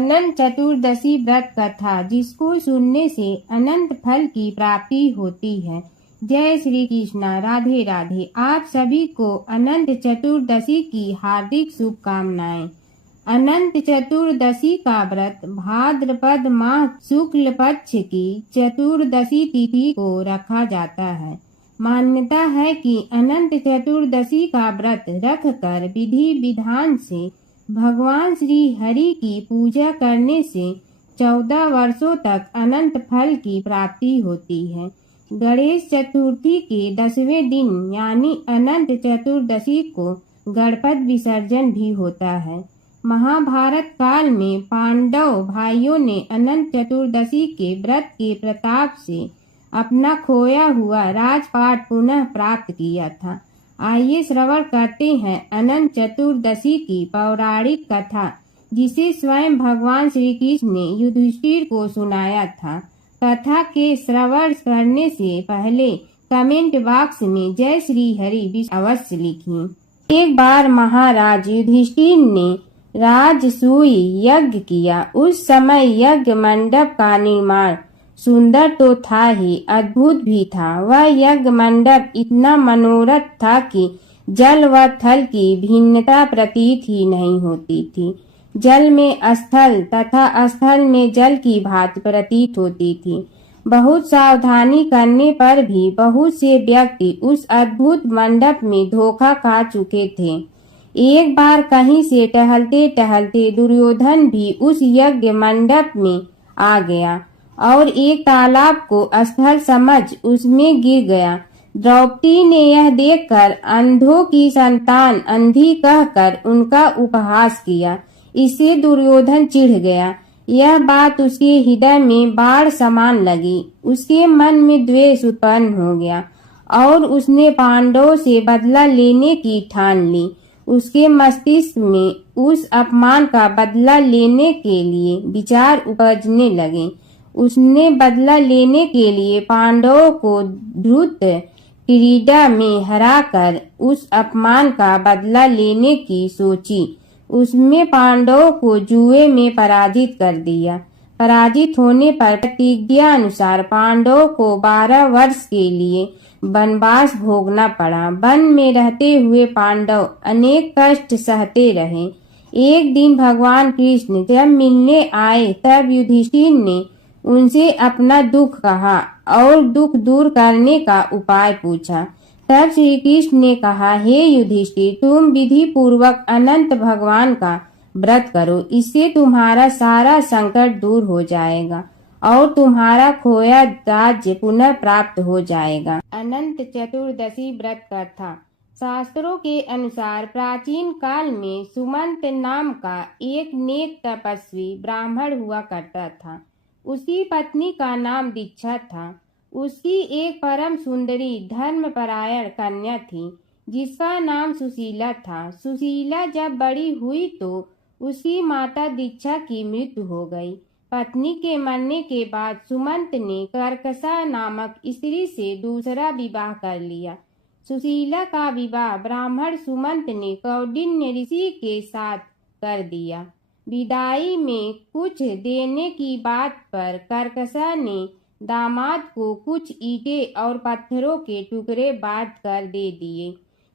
अनंत चतुर्दशी व्रत कथा, जिसको सुनने से अनंत फल की प्राप्ति होती है। जय श्री कृष्णा। राधे राधे। आप सभी को अनंत चतुर्दशी की हार्दिक शुभकामनाएं। अनंत चतुर्दशी का व्रत भाद्रपद माह शुक्ल पक्ष की चतुर्दशी तिथि को रखा जाता है। मान्यता है कि अनंत चतुर्दशी का व्रत रखकर विधि विधान से भगवान श्री हरि की पूजा करने से 14 वर्षों तक अनंत फल की प्राप्ति होती है। गणेश चतुर्थी के 10वें दिन यानी अनंत चतुर्दशी को गणपति विसर्जन भी होता है। महाभारत काल में पांडव भाइयों ने अनंत चतुर्दशी के व्रत के प्रताप से अपना खोया हुआ राजपाट पुनः प्राप्त किया था। आइए श्रवण करते हैं अनंत चतुर्दशी की पौराणिक कथा, जिसे स्वयं भगवान श्री कृष्ण ने युधिष्ठिर को सुनाया था। कथा के श्रवण करने से पहले कमेंट बॉक्स में जय श्री हरि अवश्य लिखें। एक बार महाराज युधिष्ठिर ने राजसूय यज्ञ किया। उस समय यज्ञ मंडप का निर्माण सुंदर तो था ही, अद्भुत भी था। वह यज्ञ मंडप इतना मनोरथ था कि जल व थल की भिन्नता प्रतीत ही नहीं होती थी। जल में स्थल तथा स्थल में जल की भांति प्रतीत होती थी। बहुत सावधानी करने पर भी बहुत से व्यक्ति उस अद्भुत मंडप में धोखा खा चुके थे। एक बार कहीं से टहलते टहलते दुर्योधन भी उस यज्ञ मंडप में आ गया और एक तालाब को स्थल समझ उसमें गिर गया। द्रौपदी ने यह देखकर अंधों की संतान अंधी कहकर उनका उपहास किया। इससे दुर्योधन चिढ़ गया। यह बात उसके हृदय में बाढ़ समान लगी। उसके मन में द्वेष उत्पन्न हो गया और उसने पांडवों से बदला लेने की ठान ली। उसके मस्तिष्क में उस अपमान का बदला लेने के लिए विचार उपजने लगे। उसने बदला लेने के लिए पांडवों को द्रुत क्रीड़ा में हराकर उस अपमान का बदला लेने की सोची। उसने पांडवों को जुए में पराजित कर दिया। पराजित होने पर प्रतिज्ञा अनुसार पांडवों को 12 वर्ष के लिए वनवास भोगना पड़ा। वन में रहते हुए पांडव अनेक कष्ट सहते रहे। एक दिन भगवान कृष्ण जब मिलने आए तब युधिष्ठिर ने उनसे अपना दुख कहा और दुख दूर करने का उपाय पूछा। तब श्री कृष्ण ने कहा, हे युधिष्ठिर, तुम विधि पूर्वक अनंत भगवान का व्रत करो। इससे तुम्हारा सारा संकट दूर हो जाएगा और तुम्हारा खोया राज्य पुनः प्राप्त हो जाएगा। अनंत चतुर्दशी व्रत कथा। शास्त्रों के अनुसार प्राचीन काल में सुमंत नाम का एक नेक तपस्वी ब्राह्मण हुआ करता था। उसकी पत्नी का नाम दीक्षा था। उसकी एक परम सुंदरी धर्मपरायण कन्या थी, जिसका नाम सुशीला था। सुशीला जब बड़ी हुई तो उसकी माता दीक्षा की मृत्यु हो गई। पत्नी के मरने के बाद सुमंत ने कर्कशा नामक स्त्री से दूसरा विवाह कर लिया। सुशीला का विवाह ब्राह्मण सुमंत ने कौंडिन्य ऋषि के साथ कर दिया। विदाई में कुछ देने की बात पर कर्कशा ने दामाद को कुछ ईंटें और पत्थरों के टुकड़े बांट कर दे दिए।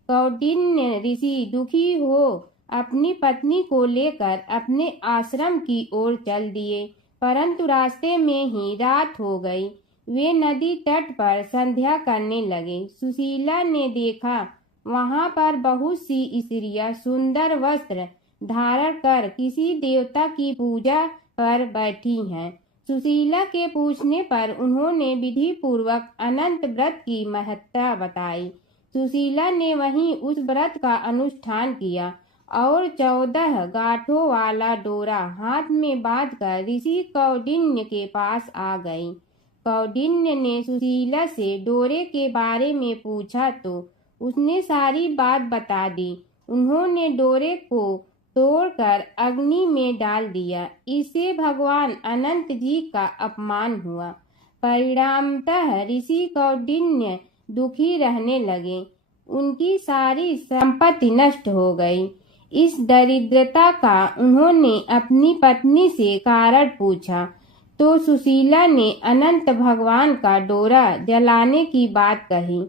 कौंडिन्य ऋषि दुखी हो अपनी पत्नी को लेकर अपने आश्रम की ओर चल दिए, परंतु रास्ते में ही रात हो गई। वे नदी तट पर संध्या करने लगे। सुशीला ने देखा वहां पर बहुत सी स्त्रियां सुंदर वस्त्र धारण कर किसी देवता की पूजा कर बैठी हैं। सुशीला के पूछने पर उन्होंने विधि पूर्वक अनंत व्रत की महत्ता बताई। सुशीला ने वहीं उस व्रत का अनुष्ठान किया और 14 गांठों वाला डोरा हाथ में बांधकर ऋषि कौंडिन्य के पास आ गई। कौंडिन्य ने सुशीला से डोरे के बारे में पूछा तो उसने सारी बात बता दी। उन्होंने डोरे को तोड़कर अग्नि में डाल दिया। इससे भगवान अनंत जी का अपमान हुआ। परिणामतः ऋषि कौंडिन्य दुखी रहने लगे। उनकी सारी संपत्ति नष्ट हो गई। इस दरिद्रता का उन्होंने अपनी पत्नी से कारण पूछा तो सुशीला ने अनंत भगवान का डोरा जलाने की बात कही।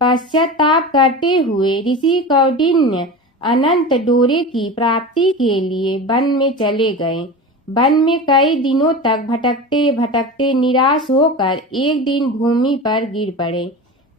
पश्चाताप करते हुए ऋषि कौंडिन्य अनंत डोरे की प्राप्ति के लिए वन में चले गए। वन में कई दिनों तक भटकते भटकते निराश होकर एक दिन भूमि पर गिर पड़े।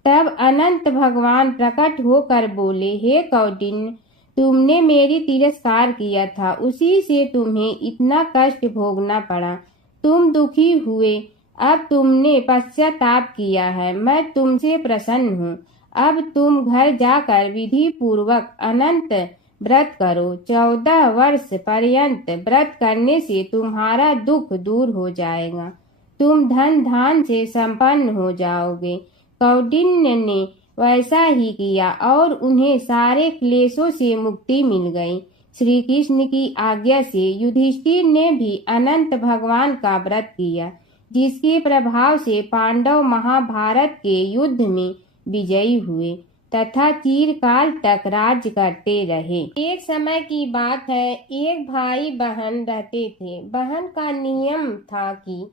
तब अनंत भगवान प्रकट होकर बोले, हे कौंडिन्य, तुमने मेरी तिरस्कार किया था, उसी से तुम्हें इतना कष्ट भोगना पड़ा। तुम दुखी हुए, अब तुमने पश्चाताप किया है, मैं तुमसे प्रसन्न हूँ। अब तुम घर जाकर विधि पूर्वक अनंत व्रत करो। 14 वर्ष पर्यंत व्रत करने से तुम्हारा दुख दूर हो जाएगा, तुम धन धान से संपन्न हो जाओगे। कौंडिन्य ने वैसा ही किया और उन्हें सारे क्लेशों से मुक्ति मिल गई। श्री कृष्ण की आज्ञा से युधिष्ठिर ने भी अनंत भगवान का व्रत किया, जिसके प्रभाव से पांडव महाभारत के युद्ध में विजयी हुए तथा चिरकाल तक राज्य करते रहे। एक समय की बात है, एक भाई बहन रहते थे। बहन का नियम था कि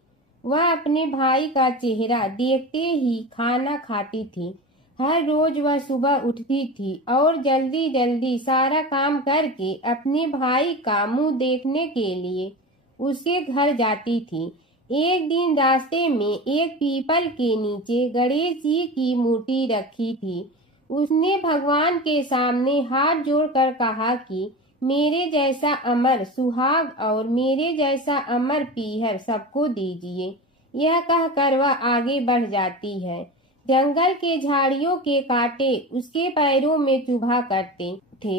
वह अपने भाई का चेहरा देखते ही खाना खाती थी। हर रोज वह सुबह उठती थी और जल्दी जल्दी सारा काम करके अपने भाई का मुंह देखने के लिए उसके घर जाती थी। एक दिन रास्ते में एक पीपल के नीचे गणेश जी की मूर्ति रखी थी। उसने भगवान के सामने हाथ जोड़कर कहा कि मेरे जैसा अमर सुहाग और मेरे जैसा अमर पीहर सबको दीजिए। यह कहकर वह आगे बढ़ जाती है। जंगल के झाड़ियों के कांटे उसके पैरों में चुभा करते थे।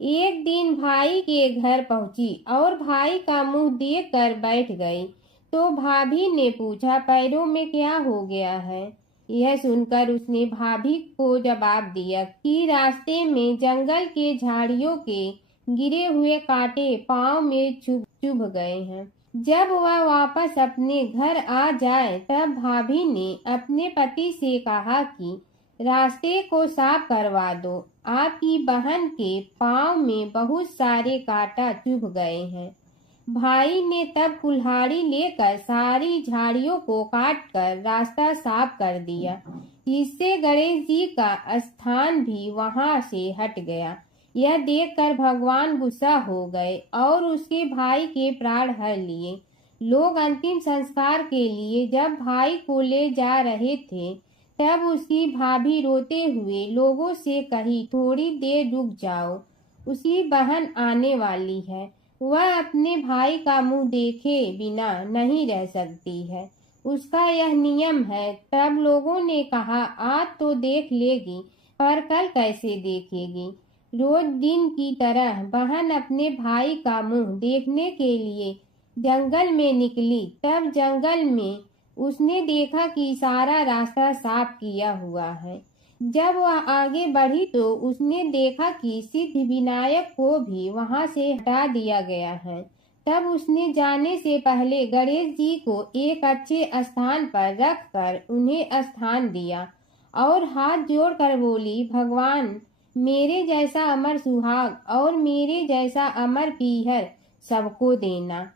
एक दिन भाई के घर पहुंची और भाई का मुंह देखकर बैठ गई तो भाभी ने पूछा, पैरों में क्या हो गया है? यह सुनकर उसने भाभी को जवाब दिया कि रास्ते में जंगल के झाड़ियों के गिरे हुए कांटे पांव में चुभ गए हैं। जब वह वापस अपने घर आ जाए तब भाभी ने अपने पति से कहा कि रास्ते को साफ करवा दो, आपकी बहन के पांव में बहुत सारे कांटा चुभ गए हैं। भाई ने तब कुल्हाड़ी लेकर सारी झाड़ियों को काटकर रास्ता साफ कर दिया, जिससे गणेश जी का स्थान भी वहां से हट गया। यह देखकर भगवान गुस्सा हो गए और उसके भाई के प्राण हर लिए। लोग अंतिम संस्कार के लिए जब भाई को ले जा रहे थे तब उसकी भाभी रोते हुए लोगों से कही, थोड़ी देर रुक जाओ, उसकी बहन आने वाली है। वह अपने भाई का मुंह देखे बिना नहीं रह सकती है, उसका यह नियम है। तब लोगों ने कहा, आज तो देख लेगी पर कल कैसे देखेगी? रोज दिन की तरह बहन अपने भाई का मुंह देखने के लिए जंगल में निकली। तब जंगल में उसने देखा कि सारा रास्ता साफ किया हुआ है। जब वह आगे बढ़ी तो उसने देखा कि सिद्धि विनायक को भी वहां से हटा दिया गया है। तब उसने जाने से पहले गणेश जी को एक अच्छे स्थान पर रखकर उन्हें स्थान दिया और हाथ जोड़कर बोली, भगवान, मेरे जैसा अमर सुहाग और मेरे जैसा अमर पीहर सबको देना।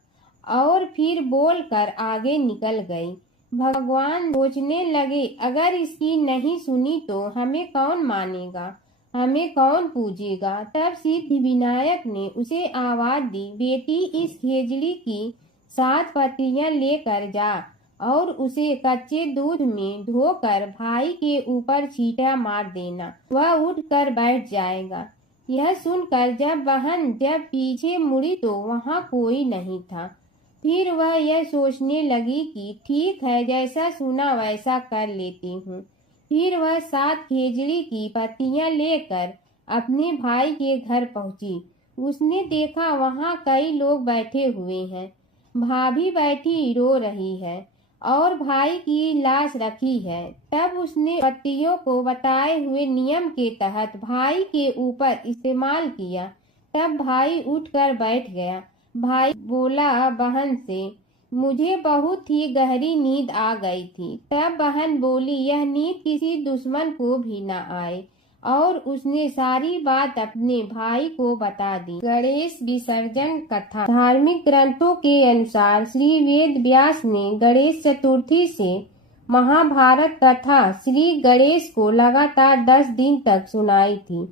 और फिर बोलकर आगे निकल गई। भगवान सोचने लगे, अगर इसकी नहीं सुनी तो हमें कौन मानेगा, हमें कौन पूजेगा? तब सिद्धि विनायक ने उसे आवाज दी, बेटी, इस खेजड़ी की 7 पत्तियां लेकर जा और उसे कच्चे दूध में धोकर भाई के ऊपर छींटा मार देना, वह उठकर बैठ जाएगा। यह सुनकर जब पीछे मुड़ी तो वहां कोई नहीं था। फिर वह यह सोचने लगी कि ठीक है, जैसा सुना वैसा कर लेती हूँ। फिर वह 7 खेजड़ी की पत्तियां लेकर अपने भाई के घर पहुंची। उसने देखा वहां कई लोग बैठे हुए हैं। भाभी बैठी रो रही है और भाई की लाश रखी है। तब उसने पत्तियों को बताए हुए नियम के तहत भाई के ऊपर इस्तेमाल किया। तब भाई उठकर बैठ गया। भाई बोला बहन से, मुझे बहुत ही गहरी नींद आ गई थी। तब बहन बोली, यह नींद किसी दुश्मन को भी न आए और उसने सारी बात अपने भाई को बता दी। गणेश विसर्जन कथा। धार्मिक ग्रंथों के अनुसार श्री वेद व्यास ने गणेश चतुर्थी से महाभारत कथा श्री गणेश को लगातार 10 दिन तक सुनाई थी,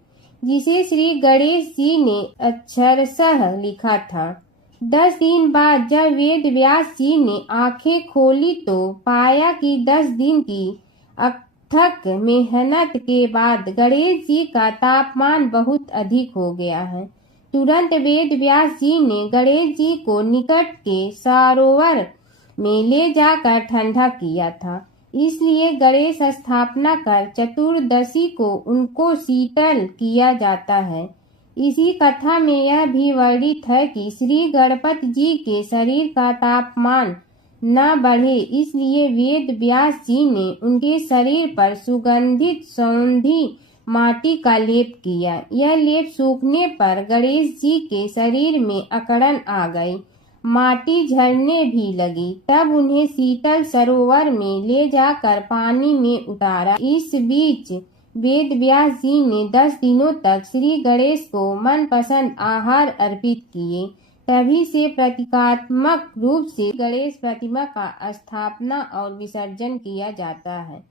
जिसे श्री गणेश जी ने अक्षरशः लिखा था। 10 दिन बाद जब वेद व्यास जी ने आंखें खोली तो पाया कि 10 दिन की अथक मेहनत के बाद गणेश जी का तापमान बहुत अधिक हो गया है। तुरंत वेद व्यास जी ने गणेश जी को निकट के सरोवर में ले जाकर ठंडा किया था। इसलिए गणेश स्थापना कर चतुर्दशी को उनको शीतल किया जाता है। इसी कथा में यह भी वर्णित है कि श्री गणपति जी के शरीर का तापमान न बढ़े, इसलिए वेद व्यास जी ने उनके शरीर पर सुगंधित सौंधी माटी का लेप किया। यह लेप सूखने पर गणेश जी के शरीर में अकड़न आ गई, माटी झरने भी लगी। तब उन्हें शीतल सरोवर में ले जाकर पानी में उतारा। इस बीच वेद व्यास जी ने 10 दिनों तक श्री गणेश को मनपसंद आहार अर्पित किए। तभी से प्रतीकात्मक रूप से गणेश प्रतिमा का स्थापना और विसर्जन किया जाता है।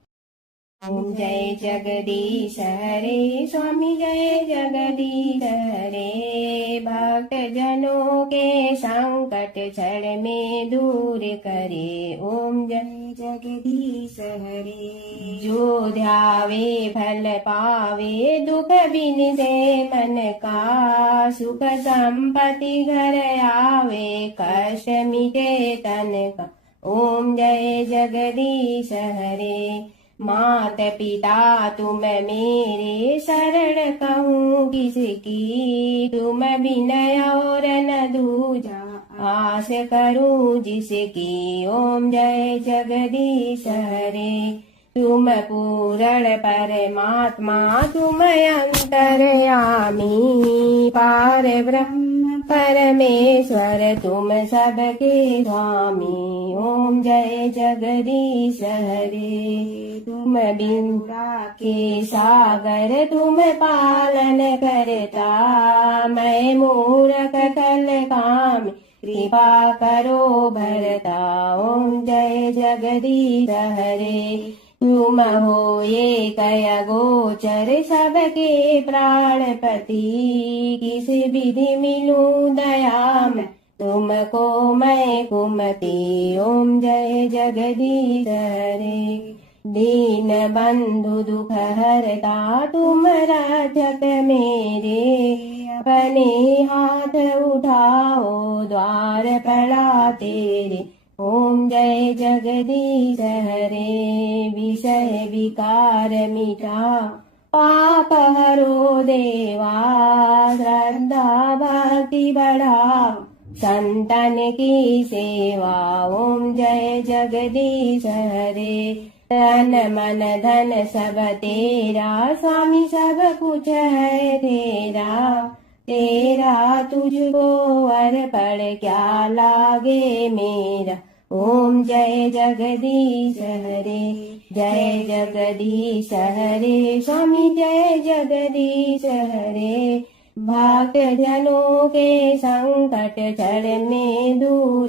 ओम जय जगदीश हरे स्वामी जय जगदीश हरे। भक्त जनों के संकट क्षण में दूर करे। ओम जय जगदीश हरे। जो ध्यावे फल पावे दुख बिन से मन का। सुख संपत्ति घर आवे कष्ट मिटे तन का। ओम जय जगदीश हरे। मात पिता तुम मेरे शरण कहूँ किसकी। तुम विनय और न दूजा आस करूँ जिसकी। ओम जय जगदीश हरे। तुम पूर्ण परमात्मा तुम अंतर्यामी। पार ब्रह्म परमेश्वर तुम सबके स्वामी। ओम जय जगदीश हरे। तुम बिंदा के सागर तुम पालन करता। मैं मूर्ख कल काम कृपा करो भरता। ओम जय जगदीश हरे। तुम हो ये कय गोचर सबके प्राणपति। किस विधि मिलूं दया में तुमको मैं कुमति। ओम जय जगदीश हरे। दीन बंधु दुख हरता तुम रक्षक मेरे। अपने हाथ उठाओ द्वार पड़ा तेरे। ओम जय जगदीश हरे। विषय विकार मिटा पाप हरो देवा। श्रद्धा भक्ति बढ़ाओ संतन की सेवा। ओम जय जगदीश हरे। तन मन धन सब तेरा स्वामी सब कुछ है तेरा। तेरा तुझको अर्पण क्या लागे मेरा। ओम जय जगदीश हरे। जय जगदीश हरे स्वामी जय जगदीश हरे। भक्त जनों के संकट क्षण में दूर